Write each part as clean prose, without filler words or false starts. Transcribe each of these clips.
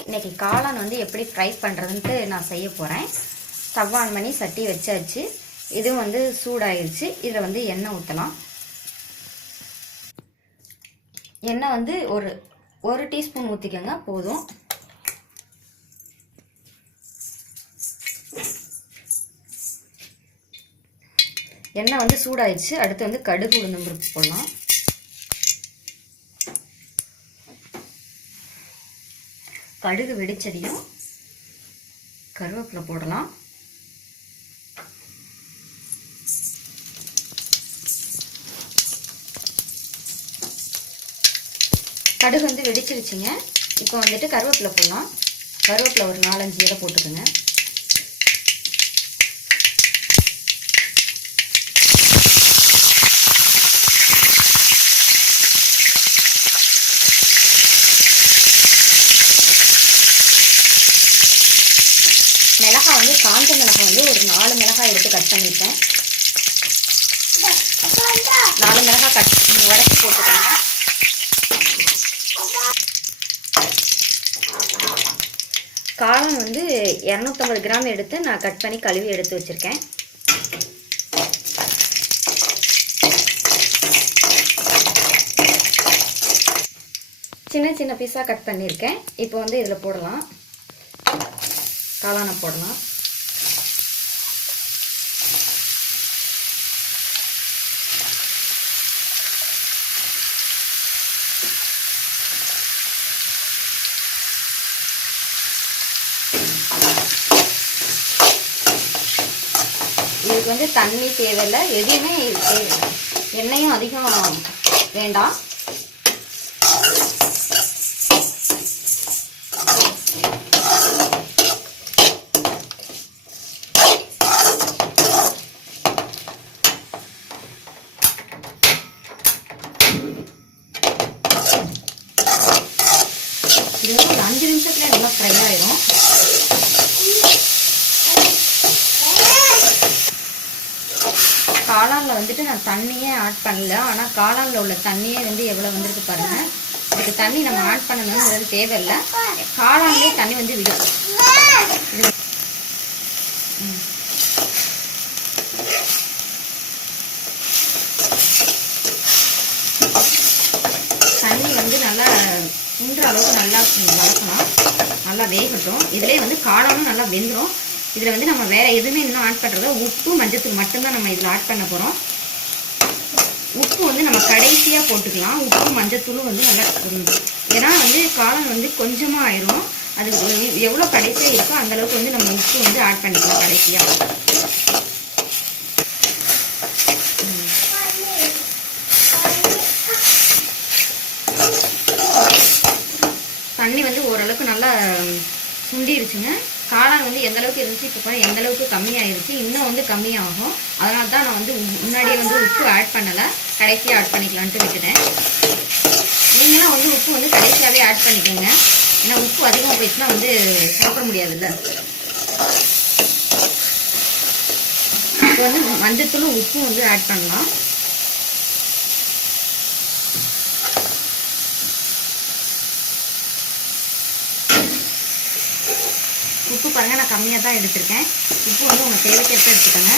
இன்னைக்கு காளான் வந்து எப்படி ஃப்ரை பண்ணுறதுன்ட்டு நான் செய்ய போகிறேன். ஸ்டவ் ஆன் பண்ணி சட்டி வச்சாச்சு. இது வந்து சூடாயிருச்சு. இதில் வந்து எண்ணெய் ஊற்றலாம். எண்ணெய் வந்து ஒரு டீஸ்பூன் ஊற்றிக்கோங்க போதும். எண்ணெய் வந்து சூடாயிடுச்சு. அடுத்து வந்து கடுகு உளுந்தம் பருப்பு போடலாம். கடுகு வெடிச்சதையும் கருவேப்பிலை போடலாம். கடுகு வந்து வெடிச்சிருச்சுங்க. இப்போ வந்துட்டு கருவேப்பிலை போடலாம். கருவேப்பிலை ஒரு 4-5 இலை போட்டுக்கோங்க. மிளகாய் வந்து காஞ்ச மிளகாய் வந்து ஒரு 4 மிளகாய் எடுத்து கட் பண்ணிட்டேன். 4 மிளகாய் உடச்சி போட்டுக்கோங்க. காளான் வந்து 250 கிராம் எடுத்து நான் கட் பண்ணி கழுவி எடுத்து வச்சுருக்கேன். சின்ன சின்ன பீஸாக கட் பண்ணியிருக்கேன். இப்போ வந்து இதில் போடலாம். காளானை போடலாம். இதுக்கு வந்து தண்ணி தேவையில்லை, எதுவுமே தேவையில்லை. எண்ணெயும் அதிகம் வேண்டாம். இது வந்து ஒரு 5 நிமிஷத்துல நல்லா ஃப்ரை ஆயிரும். காளானில் வந்துட்டு நான் தண்ணியே ஆட் பண்ணல. ஆனால் காளானில் உள்ள தண்ணியே வந்து எவ்வளோ வந்துருக்கு பாருங்க. இதுக்கு தண்ணி நம்ம ஆட் பண்ணணுங்கிறது தேவையில்லை. காளான்லேயே தண்ணி வந்து விடும். தண்ணி வந்து நல்லா சுண்டுற அளவுக்கு நல்லா வளர்க்கணும். நல்லா வேகட்டும். இதிலே வந்து காளானும் நல்லா வெந்துடும். இதில் வந்து நம்ம வேறு எதுவுமே இன்னும் ஆட் பண்ணுறதோ உப்பு மஞ்சத்தூள் மட்டும்தான் நம்ம இதில் ஆட் பண்ண போகிறோம். உப்பு வந்து நம்ம கடைசியாக போட்டுக்கலாம். உப்பு மஞ்சத்தூளும் வந்து நல்லா ஏன்னா வந்து காளான் வந்து கொஞ்சமாக ஆயிரும். அது எவ்வளோ கடைசியாக இருக்கோ அந்தளவுக்கு வந்து நம்ம உப்பு வந்து ஆட் பண்ணிக்கலாம் கடைசியாக. தண்ணி வந்து ஓரளவுக்கு நல்லா சுண்டிருச்சுங்க. காளான் வந்து எந்த அளவுக்கு இருந்துச்சு இப்போ எந்த அளவுக்கு கம்மியாயிருச்சு. இன்னும் வந்து கம்மியாகும். அதனால தான் நான் வந்து முன்னாடியே வந்து உப்பு ஆட் பண்ணலை, கடைசியாக ஆட் பண்ணிக்கலான்ட்டு விட்டுட்டேன். நீங்களும் வந்து உப்பு வந்து கடைசியாகவே ஆட் பண்ணிக்கோங்க. ஏன்னா உப்பு அதிகமாக போயிடுச்சுன்னா வந்து சாப்பிட முடியாதுல்ல. இப்போ வந்து மஞ்சத்தூளும் உப்பும் வந்து ஆட் பண்ணலாம். உப்பு பாருங்கள், நான் கம்மியாக தான் எடுத்திருக்கேன். உப்பு வந்து உங்கள் தேவைக்கேற்ப எடுத்துக்கோங்க.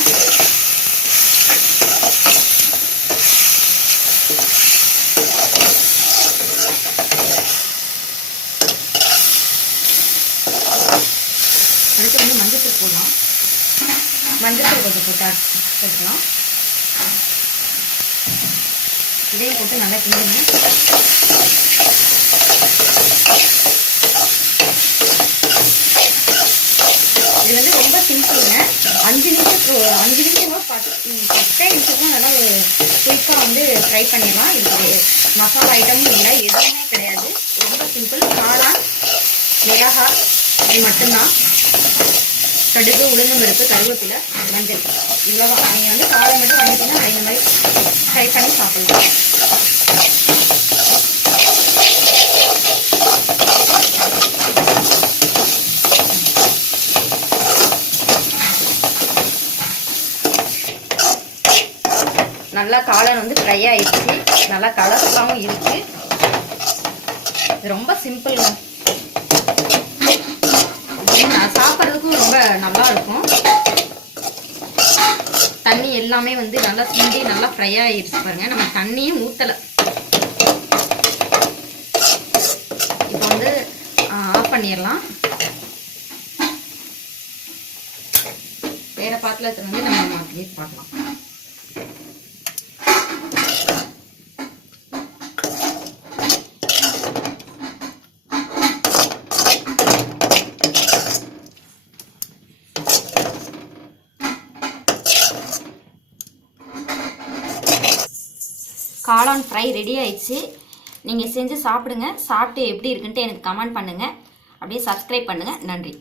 அடுத்து வந்து மஞ்சத்தூள் போடலாம். மஞ்சத்தூள் கொஞ்சம் போட்டுக்கலாம். இதையும் போட்டு நல்லா கிண்டுங்க. இது வந்து ரொம்ப சிம்பிளுங்க. 5 நிமிஷமோ 10 நிமிஷத்துக்கும் நல்லா குயிக்காக வந்து ஃப்ரை பண்ணிடலாம். இதுக்கு மசாலா ஐட்டமும் இல்லை, எதுவுமே கிடையாது. ரொம்ப சிம்பிள். காளான், மிளகாய் இது மட்டும்தான். கடுகு, உளுந்தம் பருப்பு, கருவேப்பிலை, மஞ்சள், இவ்வளோதான். நீங்கள் வந்து காளான் மட்டும் வாங்கிட்டீங்கன்னா இந்த மாதிரி ஃப்ரை பண்ணி சாப்பிடலாம். நல்லா காளான் வந்து ஃப்ரை ஆயிடுச்சு. நல்லா கலர்ஃபுல்லாகவும் இருக்குது. ரொம்ப சிம்பிள்ங்க. நல்லா இருக்கும். தண்ணி எல்லாமே வந்து நல்லா சுண்டி நல்லா ஃப்ரை ஆகிடுச்சு பாருங்க. நம்ம தண்ணியும் ஊற்றலை. இப்போ வந்து ஆஃப் பண்ணிடலாம். வேற பாத்திரத்தை வந்து நம்ம மாற்றி பார்க்கலாம். காளான் ஃப்ரை ரெடி ஆயிடுச்சு. நீங்கள் செஞ்சு சாப்பிடுங்க. சாப்பிட்டு எப்படி இருக்குன்ட்டு எனக்கு கமெண்ட் பண்ணுங்கள். அப்படியே சப்ஸ்கிரைப் பண்ணுங்கள். நன்றி.